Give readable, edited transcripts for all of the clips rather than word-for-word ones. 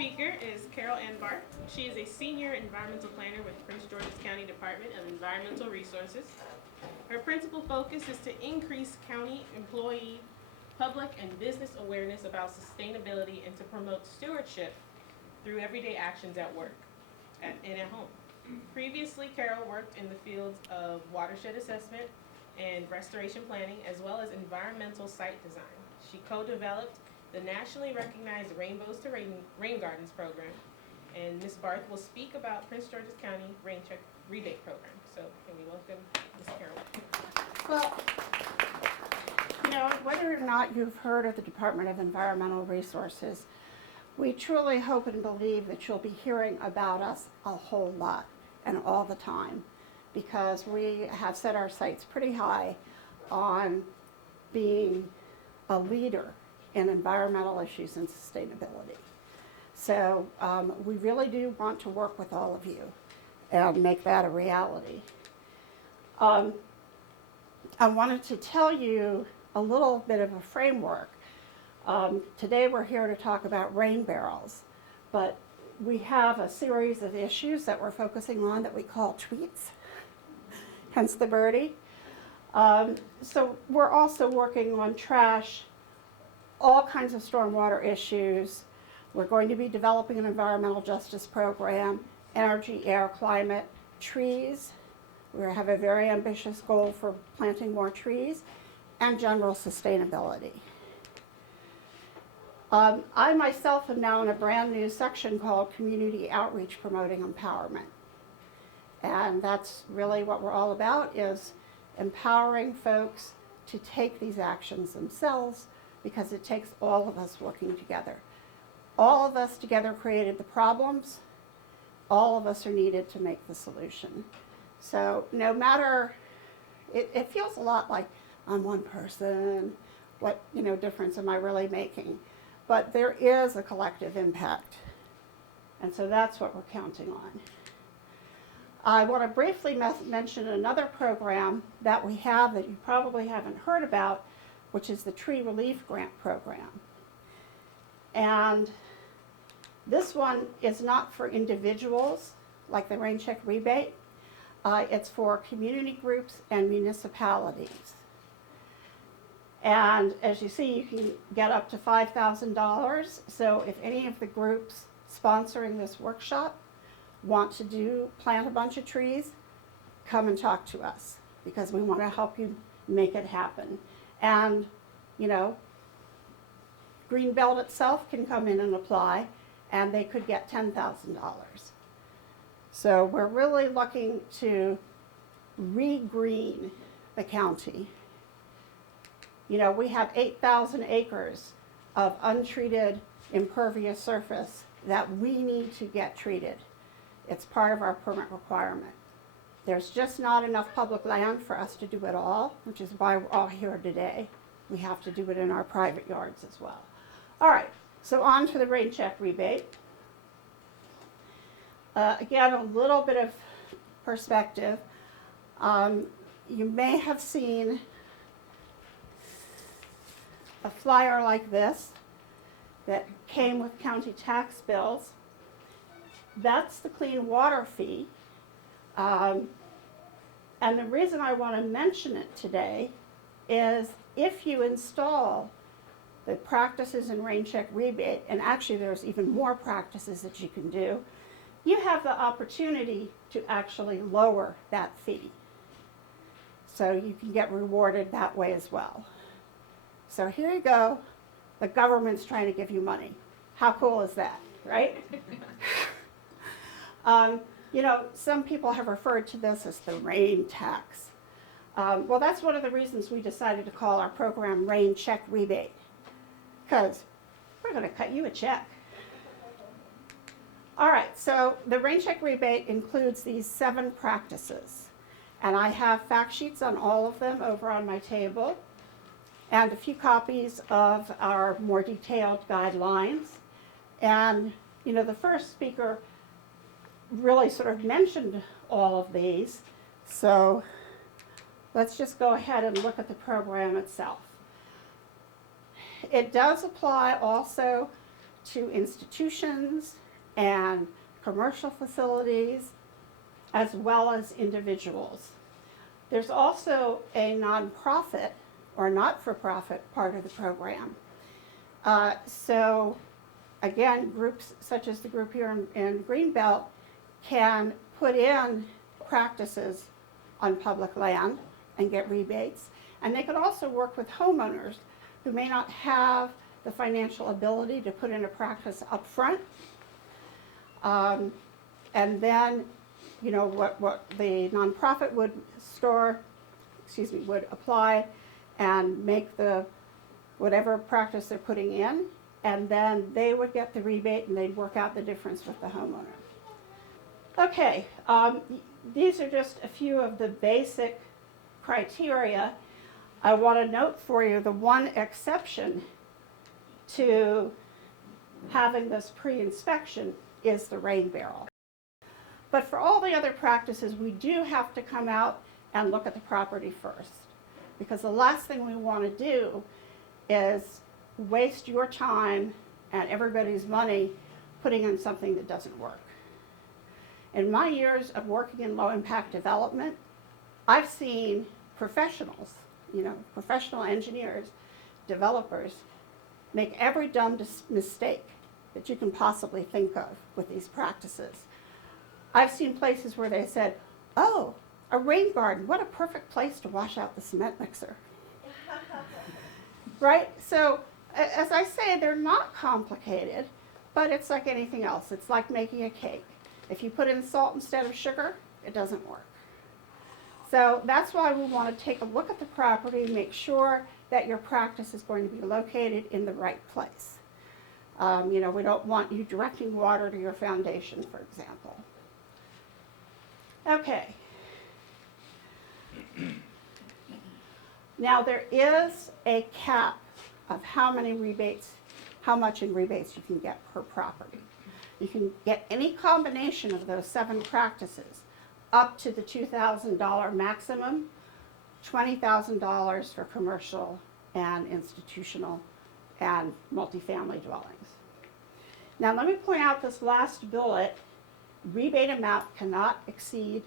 speaker is Carole Ann Barth. She is a senior environmental planner with Prince George's County Department of Environmental Resources. Her principal focus is to increase county employee, public, and business awareness about sustainability and to promote stewardship through everyday actions at work and at home. Previously, Carole worked in the fields of watershed assessment and restoration planning, as well as environmental site design. She co-developed the nationally recognized Rainbows to Rain Gardens program, and Ms. Barth will speak about Prince George's County Rain Check Rebate program. So can we welcome Ms. Carole? Well, whether or not you've heard of the Department of Environmental Resources, we truly hope and believe that you'll be hearing about us a whole lot and all the time, because we have set our sights pretty high on being a leader in environmental issues and sustainability. So we really do want to work with all of you and make that a reality. I wanted to tell you a little bit of a framework. Today we're here to talk about rain barrels, but we have a series of issues that we're focusing on that we call tweets, hence the birdie. So we're also working on trash, all kinds of stormwater issues. We're going to be developing an environmental justice program, energy, air, climate, trees. We have a very ambitious goal for planting more trees, and general sustainability. I myself am now in a brand new section called Community Outreach Promoting Empowerment. And that's really what we're all about, is empowering folks to take these actions themselves, because it takes all of us working together. All of us together created the problems. All of us are needed to make the solution. So no matter, it feels a lot like I'm one person, what difference am I really making? But there is a collective impact. And so that's what we're counting on. I want to briefly mention another program that we have that you probably haven't heard about, which is the Tree Relief Grant Program. And this one is not for individuals like the Rain Check Rebate. It's for community groups and municipalities. And as you see, you can get up to $5,000. So if any of the groups sponsoring this workshop want to plant a bunch of trees, come and talk to us, because we want to help you make it happen. And, Greenbelt itself can come in and apply, and they could get $10,000. So we're really looking to re-green the county. We have 8,000 acres of untreated impervious surface that we need to get treated. It's part of our permit requirement. There's just not enough public land for us to do it all, which is why we're all here today. We have to do it in our private yards as well. All right, so on to the Rain Check Rebate. Again, a little bit of perspective. You may have seen a flyer like this that came with county tax bills. That's the clean water fee. And the reason I want to mention it today is if you install the practices in Rain Check Rebate, and actually there's even more practices that you can do, you have the opportunity to actually lower that fee. So you can get rewarded that way as well. So here you go. The government's trying to give you money. How cool is that, right? Some people have referred to this as the rain tax. Well, that's one of the reasons we decided to call our program Rain Check Rebate, because we're going to cut you a check. All right, so the Rain Check Rebate includes these 7 practices, and I have fact sheets on all of them over on my table, and a few copies of our more detailed guidelines. And the first speaker really sort of mentioned all of these, so let's just go ahead and look at the program itself. It does apply also to institutions and commercial facilities, as well as individuals. There's also a nonprofit or not-for-profit part of the program. So again, groups such as the group here in Greenbelt can put in practices on public land and get rebates. And they could also work with homeowners who may not have the financial ability to put in a practice up front. And then, you know, what the nonprofit would would apply and make the whatever practice they're putting in, and then they would get the rebate and they'd work out the difference with the homeowner. Okay, these are just a few of the basic criteria. I want to note for you the one exception to having this pre-inspection is the rain barrel. But for all the other practices, we do have to come out and look at the property first, because the last thing we want to do is waste your time and everybody's money putting in something that doesn't work. In my years of working in low-impact development, I've seen professionals, you know, professional engineers, developers, make every dumb mistake that you can possibly think of with these practices. I've seen places where they said, oh, a rain garden, what a perfect place to wash out the cement mixer. Right? So, as I say, they're not complicated, but it's like anything else. It's like making a cake. If you put in salt instead of sugar, it doesn't work. So that's why we want to take a look at the property, make sure that your practice is going to be located in the right place. You know, we don't want you directing water to your foundation, for example. Okay. Now there is a cap of how much in rebates you can get per property. You can get any combination of those 7 practices up to the $2,000 maximum, $20,000 for commercial and institutional and multifamily dwellings. Now let me point out this last bullet, rebate amount cannot exceed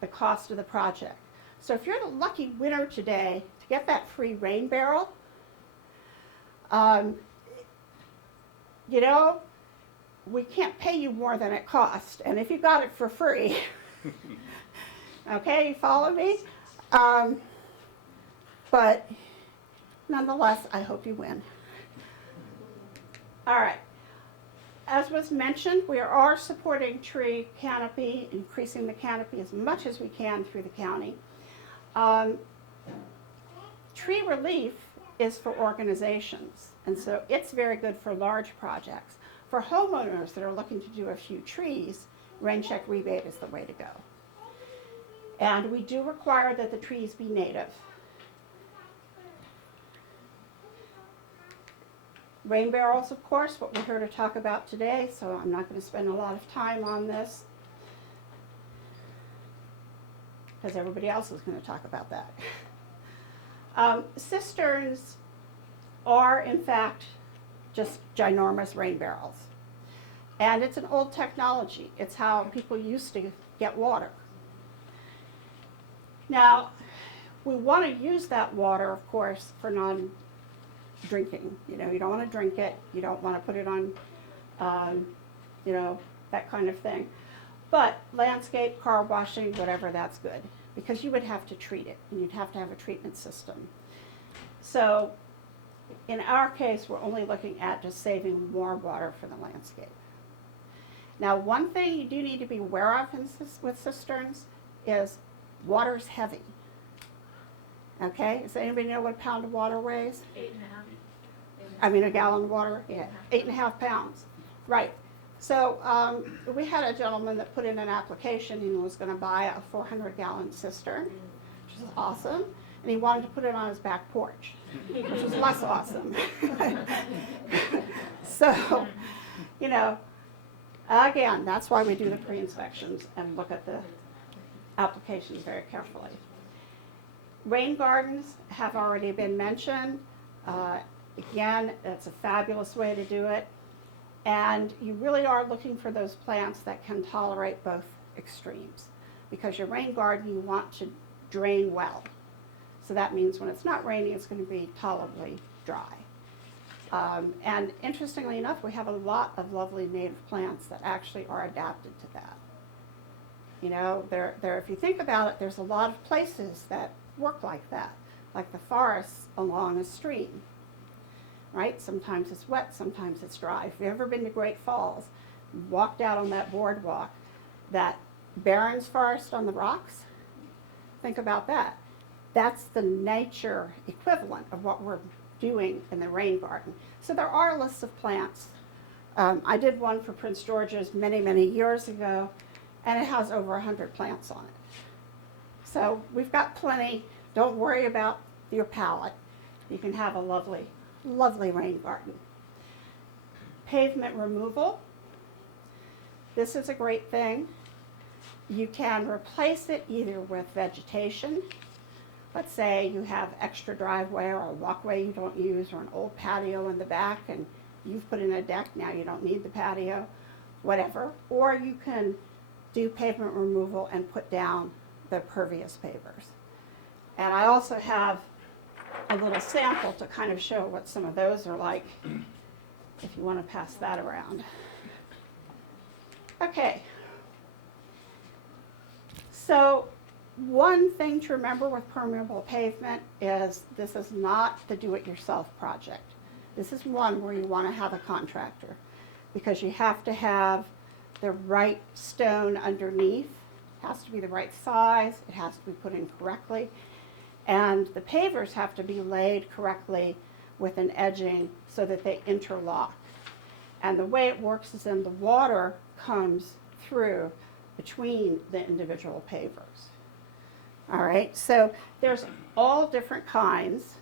the cost of the project. So if you're the lucky winner today to get that free rain barrel, you know, we can't pay you more than it cost. And if you got it for free, okay, you follow me? But nonetheless, I hope you win. All right. As was mentioned, we are supporting tree canopy, increasing the canopy as much as we can through the county. Tree relief is for organizations, and so it's very good for large projects. For homeowners that are looking to do a few trees, Rain Check Rebate is the way to go. And we do require that the trees be native. Rain barrels, of course, what we're here to talk about today, so I'm not going to spend a lot of time on this because everybody else is going to talk about that. Cisterns are, in fact, just ginormous rain barrels. And it's an old technology. It's how people used to get water. Now, we want to use that water, of course, for non-drinking. You know, you don't want to drink it. You don't want to put it on, you know, that kind of thing. But landscape, car washing, whatever, that's good. Because you would have to treat it, and you'd have to have a treatment system. So, in our case, we're only looking at just saving more water for the landscape. Now, one thing you do need to be aware of with cisterns is water's heavy. Okay, does anybody know what a pound of water weighs? 8.5. I mean, a gallon of water? Yeah, 8.5 pounds. Right. So we had a gentleman that put in an application and was going to buy a 400-gallon cistern, which is awesome, and he wanted to put it on his back porch, which was less awesome. So, you know, again, that's why we do the pre-inspections and look at the applications very carefully. Rain gardens have already been mentioned. Again, it's a fabulous way to do it. And you really are looking for those plants that can tolerate both extremes, because your rain garden you want to drain well. So that means when it's not raining, it's going to be tolerably dry. And interestingly enough, we have a lot of lovely native plants that actually are adapted to that. You know, if you think about it, there's a lot of places that work like that, like the forests along a stream, right? Sometimes it's wet, sometimes it's dry. If you've ever been to Great Falls, walked out on that boardwalk, that Barrens forest on the rocks, think about that. That's the nature equivalent of what we're doing in the rain garden. So there are lists of plants. I did one for Prince George's many, many years ago, and it has over 100 plants on it. So we've got plenty. Don't worry about your palette. You can have a lovely, lovely rain garden. Pavement removal. This is a great thing. You can replace it either with vegetation. Let's say you have extra driveway or a walkway you don't use, or an old patio in the back and you've put in a deck, now you don't need the patio, whatever. Or you can do pavement removal and put down the pervious pavers. And I also have a little sample to kind of show what some of those are like, if you want to pass that around. Okay. So one thing to remember with permeable pavement is this is not the do-it-yourself project. This is one where you want to have a contractor, because you have to have the right stone underneath. It has to be the right size. It has to be put in correctly. And the pavers have to be laid correctly with an edging so that they interlock. And the way it works is then the water comes through between the individual pavers. All right, so there's all different kinds.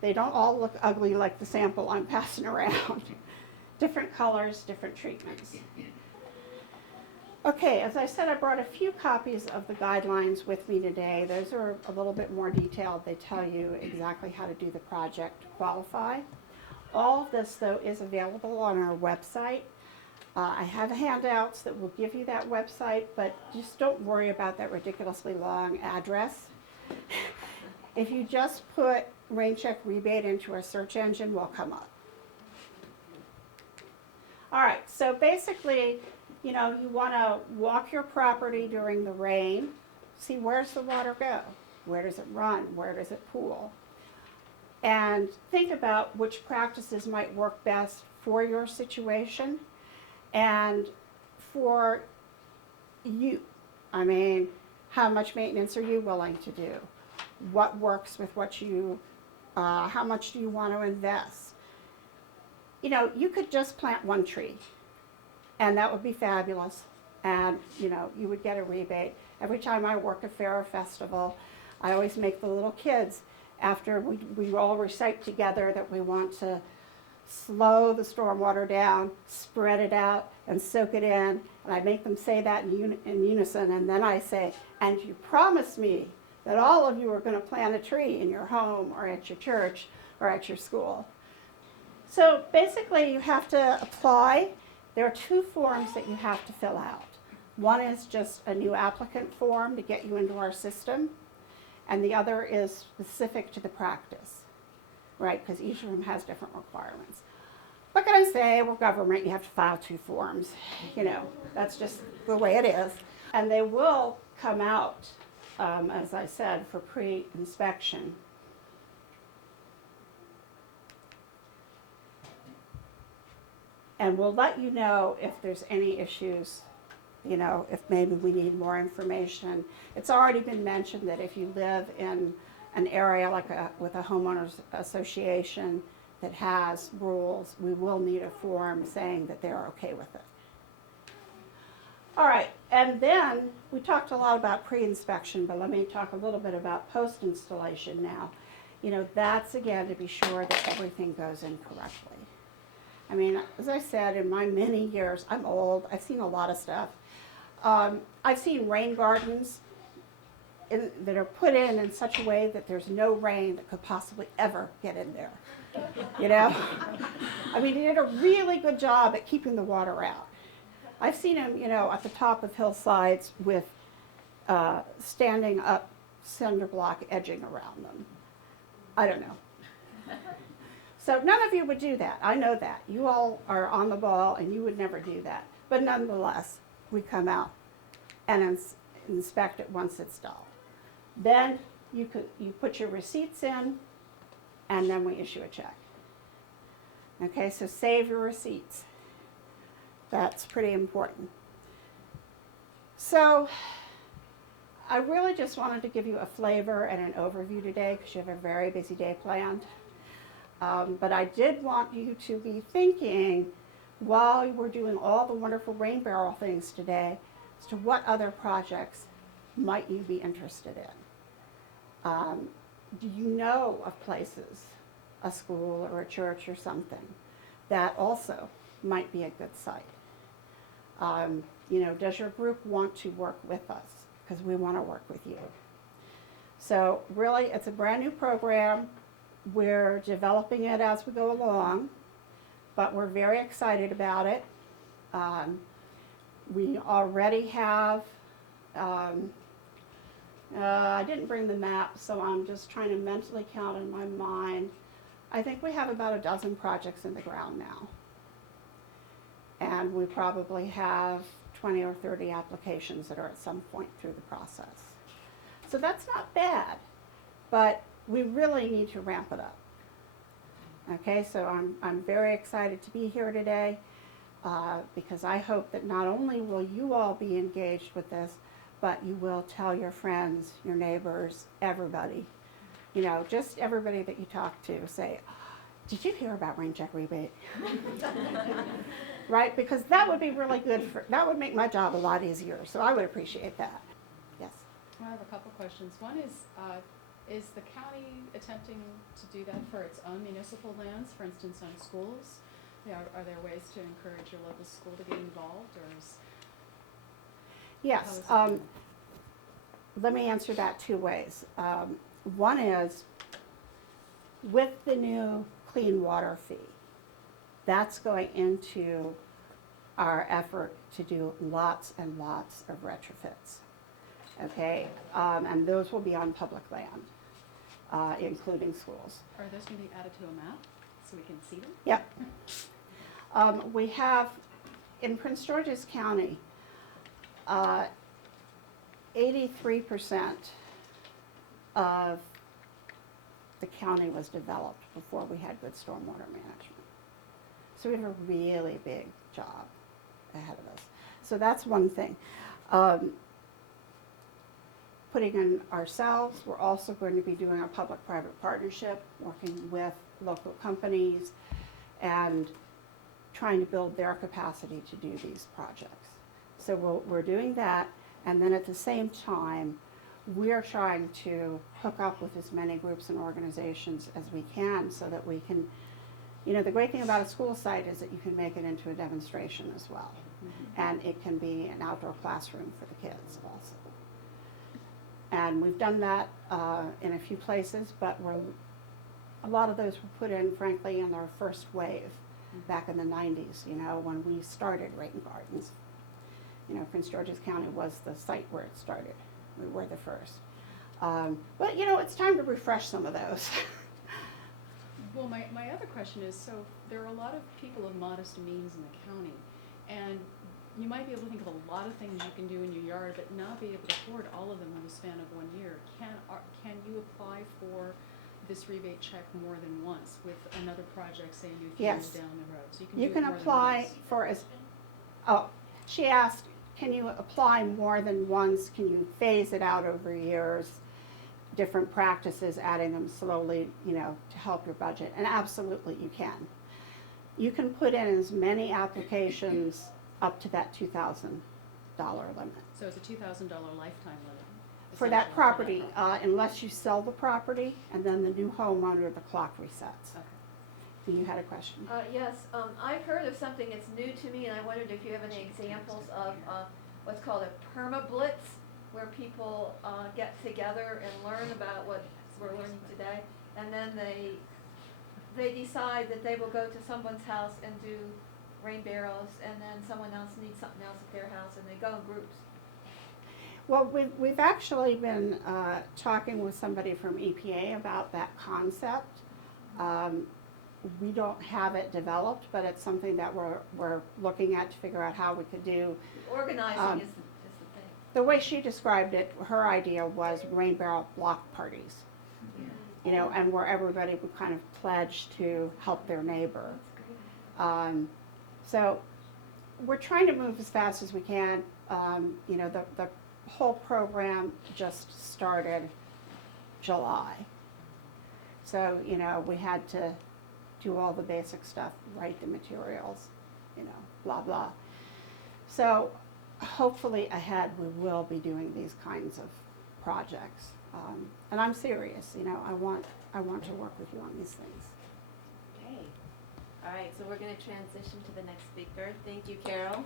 They don't all look ugly like the sample I'm passing around. Different colors, different treatments. Okay, as I said, I brought a few copies of the guidelines with me today. Those are a little bit more detailed. They tell you exactly how to do the project to qualify. All of this, though, is available on our website. I have handouts that will give you that website, but just don't worry about that ridiculously long address. If you just put Rain Check Rebate into a search engine, we'll come up. All right, so basically, you know, you want to walk your property during the rain, see where's the water go, where does it run, where does it pool, and think about which practices might work best for your situation and for you. I mean, how much maintenance are you willing to do? What works with what you, how much do you want to invest? You know, you could just plant one tree, and that would be fabulous. And, you know, you would get a rebate. Every time I work a fair or festival, I always make the little kids, after we all recite together that we want to slow the stormwater down, spread it out, and soak it in. And I make them say that in unison, and then I say, and you promise me that all of you are going to plant a tree in your home or at your church or at your school. So basically you have to apply. There are two forms that you have to fill out. One is just a new applicant form to get you into our system, and the other is specific to the practice, right? Because each of them has different requirements. What can I say? We're government. You have to file two forms. You know, that's just the way it is. And they will come out, as I said, for pre-inspection. And we'll let you know if there's any issues, you know, if maybe we need more information. It's already been mentioned that if you live in an area like with a homeowners association that has rules, we will need a form saying that they're okay with it. All right, and then we talked a lot about pre-inspection, but let me talk a little bit about post-installation now. You know, that's again to be sure that everything goes in correctly. I mean, as I said, in my many years, I'm old, I've seen a lot of stuff. I've seen rain gardens that are put in such a way that there's no rain that could possibly ever get in there. you know? I mean, he did a really good job at keeping the water out. I've seen him, you know, at the top of hillsides with standing up cinder block edging around them. I don't know. So none of you would do that. I know that. You all are on the ball and you would never do that. But nonetheless, we come out and inspect it once it's done. Then you put your receipts in and then we issue a check. Okay, so save your receipts. That's pretty important. So I really just wanted to give you a flavor and an overview today because you have a very busy day planned. But I did want you to be thinking while we're doing all the wonderful rain barrel things today as to what other projects might you be interested in. Do you know of places, a school or a church or something, that also might be a good site? You know, does your group want to work with us? Because we want to work with you. So really, it's a brand new program. We're developing it as we go along, but we're very excited about it. We already have, I didn't bring the map, so I'm just trying to mentally count in my mind. I think we have about a dozen projects in the ground now. And we probably have 20 or 30 applications that are at some point through the process. So that's not bad, but we really need to ramp it up. Okay, so I'm very excited to be here today because I hope that not only will you all be engaged with this, but you will tell your friends, your neighbors, everybody. You know, just everybody that you talk to, say, did you hear about Rain Check Rebate? Right, because that would be really good that would make my job a lot easier, so I would appreciate that. Yes? I have a couple questions. One is the county attempting to do that for its own municipal lands, for instance, on schools? Are there ways to encourage your local school to get involved, or is... Yes, let me answer that two ways. One is, with the new clean water fee, that's going into our effort to do lots and lots of retrofits, okay? And those will be on public land, including schools. Are those going to be added to a map so we can see them? Yep. We have, in Prince George's County, 83% of the county was developed before we had good stormwater management. So we have a really big job ahead of us. So that's one thing. Putting in ourselves, we're also going to be doing a public-private partnership, working with local companies and trying to build their capacity to do these projects. So we're doing that, and then at the same time, we're trying to hook up with as many groups and organizations as we can so that we can, you know, the great thing about a school site is that you can make it into a demonstration as well. Mm-hmm. And it can be an outdoor classroom for the kids also. And we've done that in a few places, but a lot of those were put in, frankly, in our first wave back in the 90s, you know, when we started Rain Gardens. You know, Prince George's County was the site where it started. We were the first. But, you know, it's time to refresh some of those. Well, my other question is, so there are a lot of people of modest means in the county, and you might be able to think of a lot of things you can do in your yard, but not be able to afford all of them in the span of 1 year. Can you apply for this rebate check more than once with another project, say, a few years down the road? So you can apply for she asked, can you apply more than once? Can you phase it out over years? Different practices, adding them slowly, you know, to help your budget. And absolutely you can. You can put in as many applications up to that $2,000 limit. So it's a $2,000 lifetime limit? For that property, unless you sell the property, and then the new homeowner, the clock resets. Okay. You had a question? Yes, I've heard of something that's new to me, and I wondered if you have any examples of what's called a permablitz, where people get together and learn about what we're learning today, and then they decide that they will go to someone's house and do rain barrels, and then someone else needs something else at their house, and they go in groups. Well, we've actually been talking with somebody from EPA about that concept. We don't have it developed, but it's something that we're looking at to figure out how we could do. Organizing is the thing. The way she described it, her idea was rain barrel block parties, you know, and where everybody would kind of pledge to help their neighbor. That's great. So we're trying to move as fast as we can. You know, the whole program just started July. So, you know, we had to do all the basic stuff, write the materials, you know, blah, blah. So hopefully ahead we will be doing these kinds of projects. And I'm serious, you know, I want to work with you on these things. Okay. All right, so we're going to transition to the next speaker. Thank you, Carole.